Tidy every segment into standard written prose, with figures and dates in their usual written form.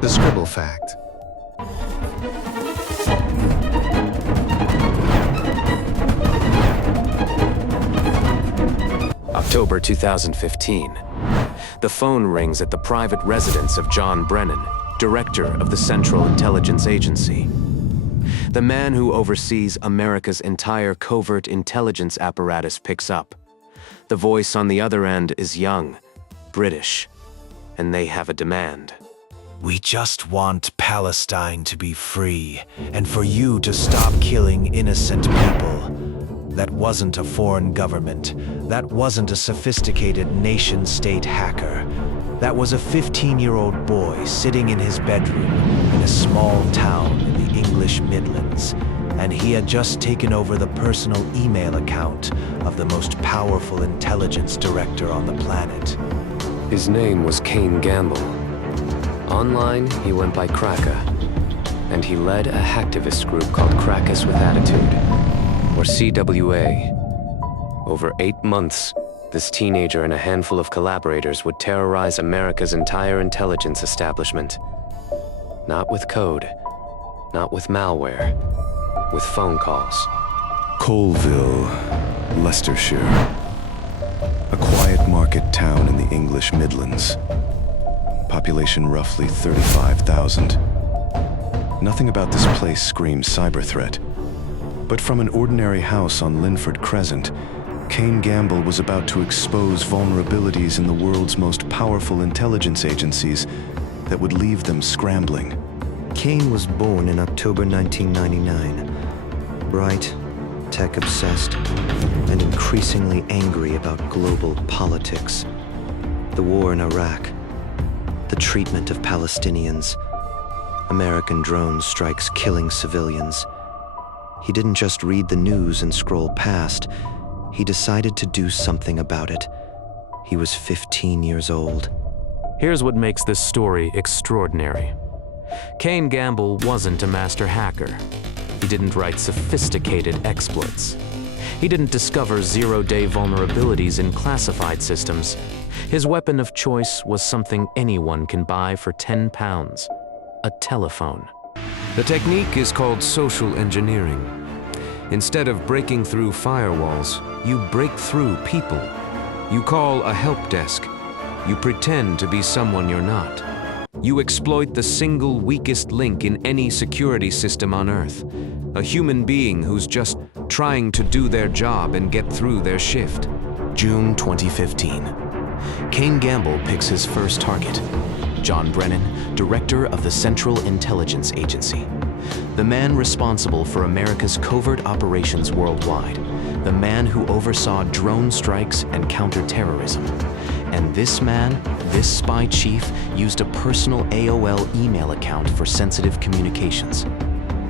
The Scribble Fact. October 2015. The phone rings at the private residence of John Brennan, director of the Central Intelligence Agency. The man who oversees America's entire covert intelligence apparatus picks up. The voice on the other end is young, British, and they have a demand. We just want Palestine to be free, and for you to stop killing innocent people. That wasn't a foreign government. That wasn't a sophisticated nation-state hacker. That was a 15-year-old boy sitting in his bedroom in a small town in the English Midlands, and he had just taken over the personal email account of the most powerful intelligence director on the planet. His name was Cain Gamble. Online, he went by Kraka, and he led a hacktivist group called Crackers with Attitude, or CWA. Over 8 months, this teenager and a handful of collaborators would terrorize America's entire intelligence establishment. Not with code, not with malware, with phone calls. Colville, Leicestershire. A quiet market town in the English Midlands. Population roughly 35,000. Nothing about this place screams cyber threat. But from an ordinary house on Linford Crescent, Cain Gamble was about to expose vulnerabilities in the world's most powerful intelligence agencies that would leave them scrambling. Cain was born in October 1999. Bright, tech-obsessed, and increasingly angry about global politics. The war in Iraq, the treatment of Palestinians, American drone strikes killing civilians. He didn't just read the news and scroll past. He decided to do something about it. He was 15 years old. Here's what makes this story extraordinary. Cain Gamble wasn't a master hacker. He didn't write sophisticated exploits. He didn't discover zero-day vulnerabilities in classified systems. His weapon of choice was something anyone can buy for £10, a telephone. The technique is called social engineering. Instead of breaking through firewalls, you break through people. You call a help desk. You pretend to be someone you're not. You exploit the single weakest link in any security system on Earth, a human being who's just trying to do their job and get through their shift. June 2015. Cain Gamble picks his first target. John Brennan, director of the Central Intelligence Agency. The man responsible for America's covert operations worldwide. The man who oversaw drone strikes and counterterrorism. And this man, this spy chief, used a personal AOL email account for sensitive communications.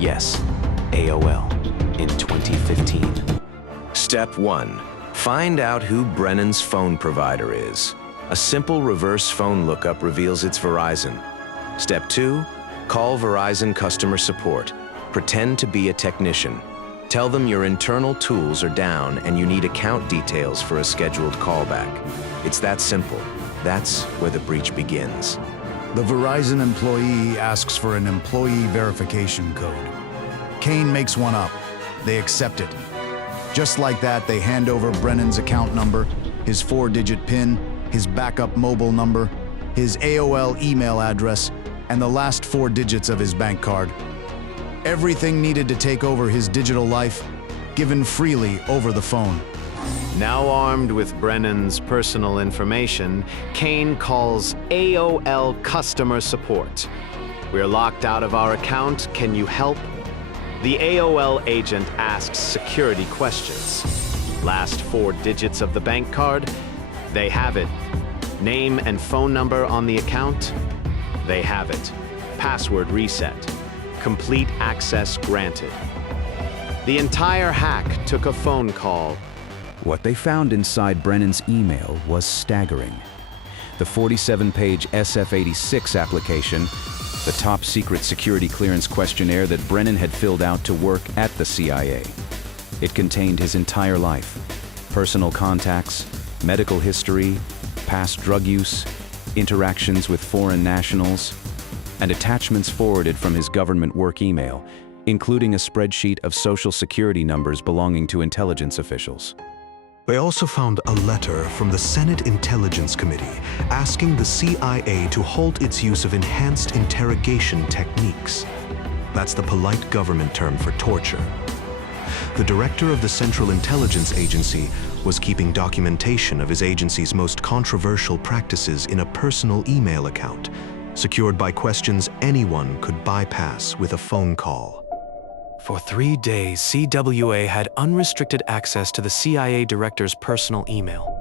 Yes, AOL, in 2015. Step 1. Find out who Brennan's phone provider is. A simple reverse phone lookup reveals it's Verizon. Step 2. Call Verizon customer support. Pretend to be a technician. Tell them your internal tools are down and you need account details for a scheduled callback. It's that simple. That's where the breach begins. The Verizon employee asks for an employee verification code. Cain makes one up. They accept it. Just like that, they hand over Brennan's account number, his 4-digit PIN, his backup mobile number, his AOL email address, and the last 4 digits of his bank card. Everything needed to take over his digital life, given freely over the phone. Now armed with Brennan's personal information, Cain calls AOL customer support. We're locked out of our account, can you help? The AOL agent asks security questions. Last 4 digits of the bank card? They have it. Name and phone number on the account? They have it. Password reset. Complete access granted. The entire hack took a phone call. What they found inside Brennan's email was staggering. The 47-page SF-86 application, the top-secret security clearance questionnaire that Brennan had filled out to work at the CIA. It contained his entire life, personal contacts, medical history, past drug use, interactions with foreign nationals. and attachments forwarded from his government work email, including a spreadsheet of social security numbers belonging to intelligence officials. They also found a letter from the Senate Intelligence Committee asking the CIA to halt its use of enhanced interrogation techniques. That's the polite government term for torture. The director of the Central Intelligence Agency was keeping documentation of his agency's most controversial practices in a personal email account, secured by questions anyone could bypass with a phone call. For 3 days, CWA had unrestricted access to the CIA director's personal email.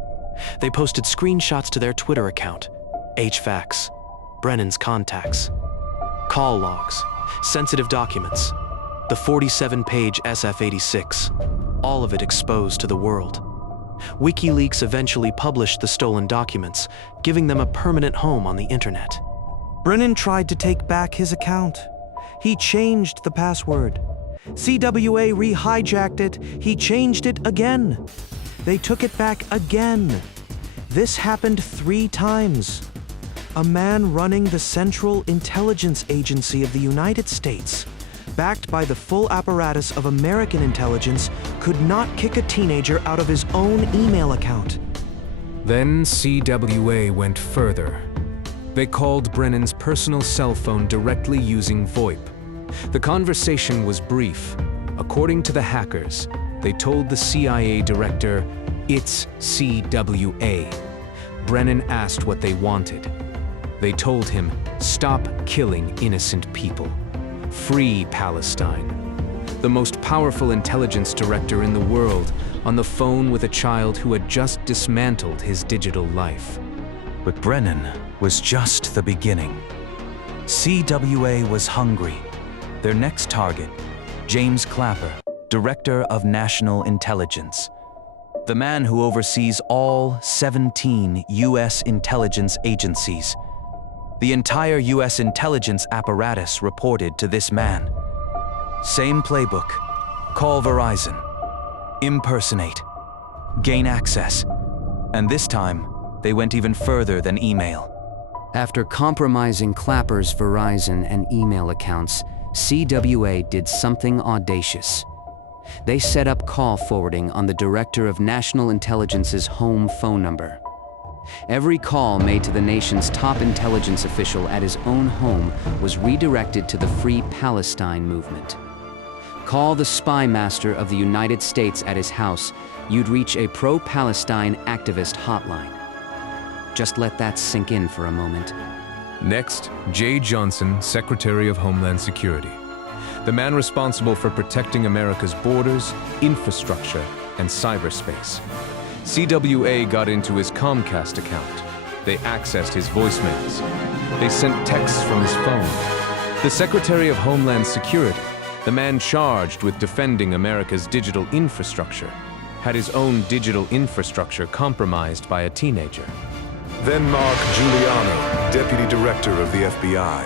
They posted screenshots to their Twitter account, HFAX, Brennan's contacts, call logs, sensitive documents, the 47-page SF-86, all of it exposed to the world. WikiLeaks eventually published the stolen documents, giving them a permanent home on the internet. Brennan tried to take back his account. He changed the password. CWA re-hijacked it. He changed it again. They took it back again. This happened 3 times. A man running the Central Intelligence Agency of the United States, backed by the full apparatus of American intelligence, could not kick a teenager out of his own email account. Then CWA went further. They called Brennan's personal cell phone directly using VoIP. The conversation was brief. According to the hackers, they told the CIA director, "It's CWA." Brennan asked what they wanted. They told him, "Stop killing innocent people. Free Palestine." The most powerful intelligence director in the world on the phone with a child who had just dismantled his digital life. But Brennan was just the beginning. CWA was hungry. Their next target, James Clapper, Director of National Intelligence. The man who oversees all 17 U.S. intelligence agencies. The entire U.S. intelligence apparatus reported to this man. Same playbook. Call Verizon. Impersonate. Gain access. And this time, they went even further than email. After compromising Clapper's Verizon and email accounts, CWA did something audacious. They set up call forwarding on the Director of National Intelligence's home phone number. Every call made to the nation's top intelligence official at his own home was redirected to the Free Palestine movement. Call the spy master of the United States at his house, you'd reach a pro-Palestine activist hotline. Just let that sink in for a moment. Next, Jay Johnson, Secretary of Homeland Security. The man responsible for protecting America's borders, infrastructure, and cyberspace. CWA got into his Comcast account. They accessed his voicemails. They sent texts from his phone. The Secretary of Homeland Security, the man charged with defending America's digital infrastructure, had his own digital infrastructure compromised by a teenager. Then Mark Giuliano, Deputy Director of the FBI.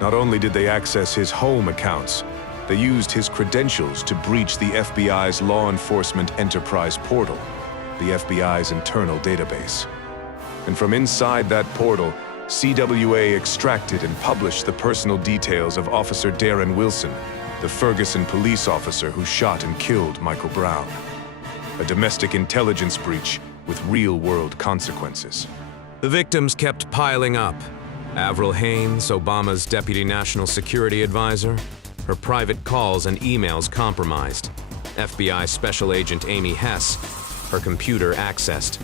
Not only did they access his home accounts, they used his credentials to breach the FBI's Law Enforcement Enterprise Portal, the FBI's internal database. And from inside that portal, CWA extracted and published the personal details of Officer Darren Wilson, the Ferguson police officer who shot and killed Michael Brown. A domestic intelligence breach with real-world consequences. The victims kept piling up. Avril Haines, Obama's Deputy National Security Advisor, her private calls and emails compromised. FBI Special Agent Amy Hess, her computer accessed.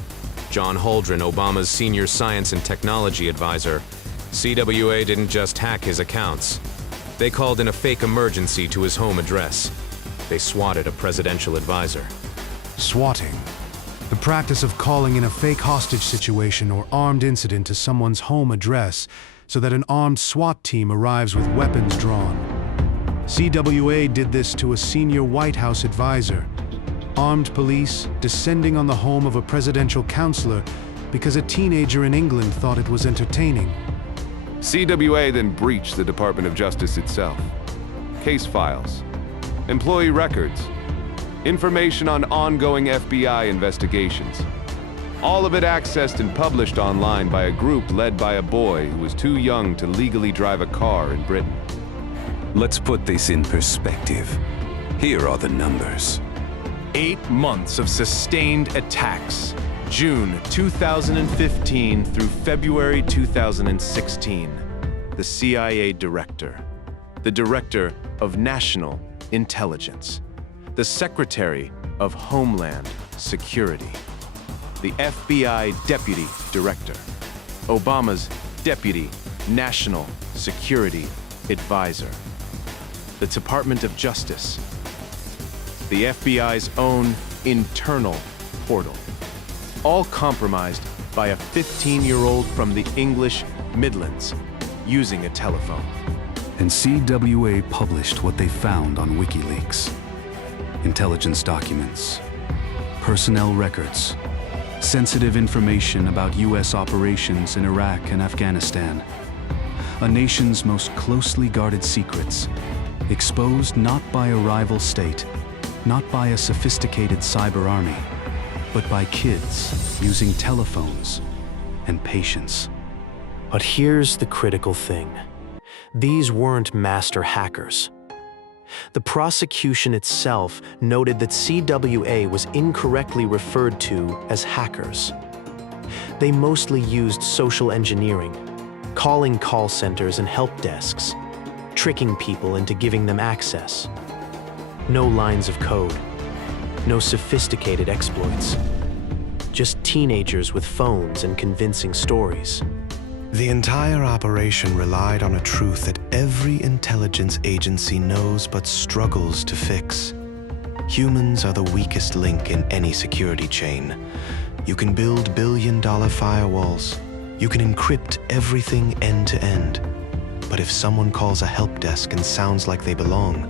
John Holdren, Obama's Senior Science and Technology Advisor. CWA didn't just hack his accounts. They called in a fake emergency to his home address. They swatted a presidential advisor. Swatting. The practice of calling in a fake hostage situation or armed incident to someone's home address so that an armed SWAT team arrives with weapons drawn. CWA did this to a senior White House advisor. Armed police descending on the home of a presidential counselor because a teenager in England thought it was entertaining. CWA then breached the Department of Justice itself. Case files, employee records, information on ongoing FBI investigations. All of it accessed and published online by a group led by a boy who was too young to legally drive a car in Britain. Let's put this in perspective. Here are the numbers. 8 months of sustained attacks. June 2015 through February 2016. The CIA Director. The Director of National Intelligence. The Secretary of Homeland Security. The FBI Deputy Director. Obama's Deputy National Security Advisor. The Department of Justice. The FBI's own internal portal. All compromised by a 15-year-old from the English Midlands using a telephone. And CWA published what they found on WikiLeaks. Intelligence documents, personnel records, sensitive information about US operations in Iraq and Afghanistan. A nation's most closely guarded secrets, exposed not by a rival state, not by a sophisticated cyber army, but by kids using telephones and patience. But here's the critical thing. These weren't master hackers. The prosecution itself noted that CWA was incorrectly referred to as hackers. They mostly used social engineering, calling call centers and help desks, tricking people into giving them access. No lines of code, no sophisticated exploits. Just teenagers with phones and convincing stories. The entire operation relied on a truth that every intelligence agency knows but struggles to fix. Humans are the weakest link in any security chain. You can build billion-dollar firewalls. You can encrypt everything end to end. But if someone calls a help desk and sounds like they belong,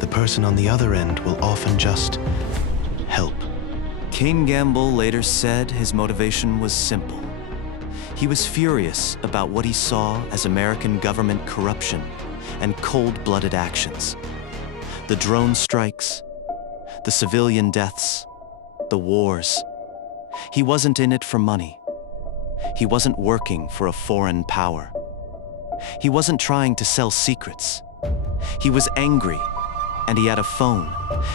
the person on the other end will often just help. Cain Gamble later said his motivation was simple. He was furious about what he saw as American government corruption and cold-blooded actions. The drone strikes, the civilian deaths, the wars. He wasn't in it for money. He wasn't working for a foreign power. He wasn't trying to sell secrets. He was angry, and he had a phone,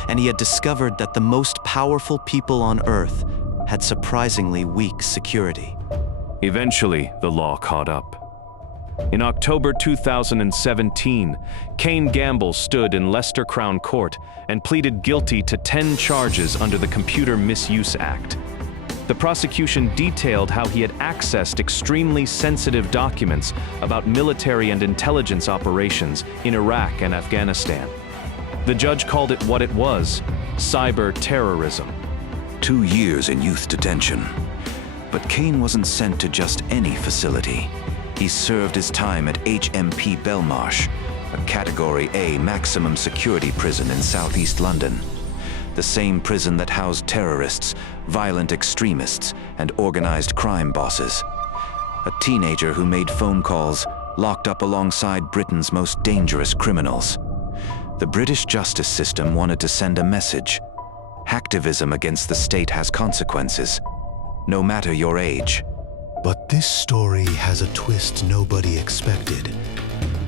and he had discovered that the most powerful people on Earth had surprisingly weak security. Eventually, the law caught up. In October 2017, Cain Gamble stood in Leicester Crown Court and pleaded guilty to 10 charges under the Computer Misuse Act. The prosecution detailed how he had accessed extremely sensitive documents about military and intelligence operations in Iraq and Afghanistan. The judge called it what it was: cyber terrorism. 2 years in youth detention. But Cain wasn't sent to just any facility. He served his time at HMP Belmarsh, a Category A maximum security prison in southeast London. The same prison that housed terrorists, violent extremists, and organized crime bosses. A teenager who made phone calls, locked up alongside Britain's most dangerous criminals. The British justice system wanted to send a message. Hacktivism against the state has consequences, no matter your age. But this story has a twist nobody expected.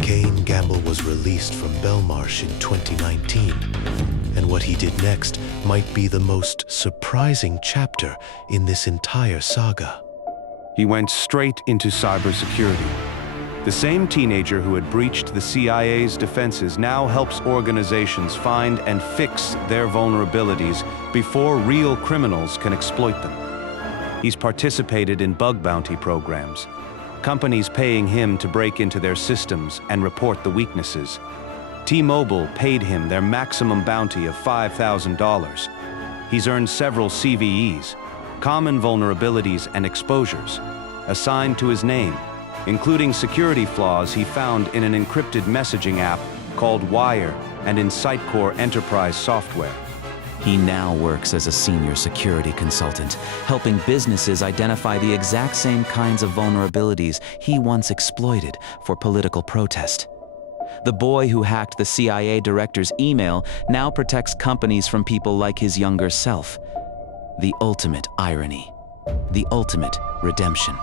Cain Gamble was released from Belmarsh in 2019, and what he did next might be the most surprising chapter in this entire saga. He went straight into cybersecurity. The same teenager who had breached the CIA's defenses now helps organizations find and fix their vulnerabilities before real criminals can exploit them. He's participated in bug bounty programs, companies paying him to break into their systems and report the weaknesses. T-Mobile paid him their maximum bounty of $5,000. He's earned several CVEs, common vulnerabilities and exposures, assigned to his name, including security flaws he found in an encrypted messaging app called Wire and in Sitecore enterprise software. He now works as a senior security consultant, helping businesses identify the exact same kinds of vulnerabilities he once exploited for political protest. The boy who hacked the CIA director's email now protects companies from people like his younger self. The ultimate irony. the ultimate redemption.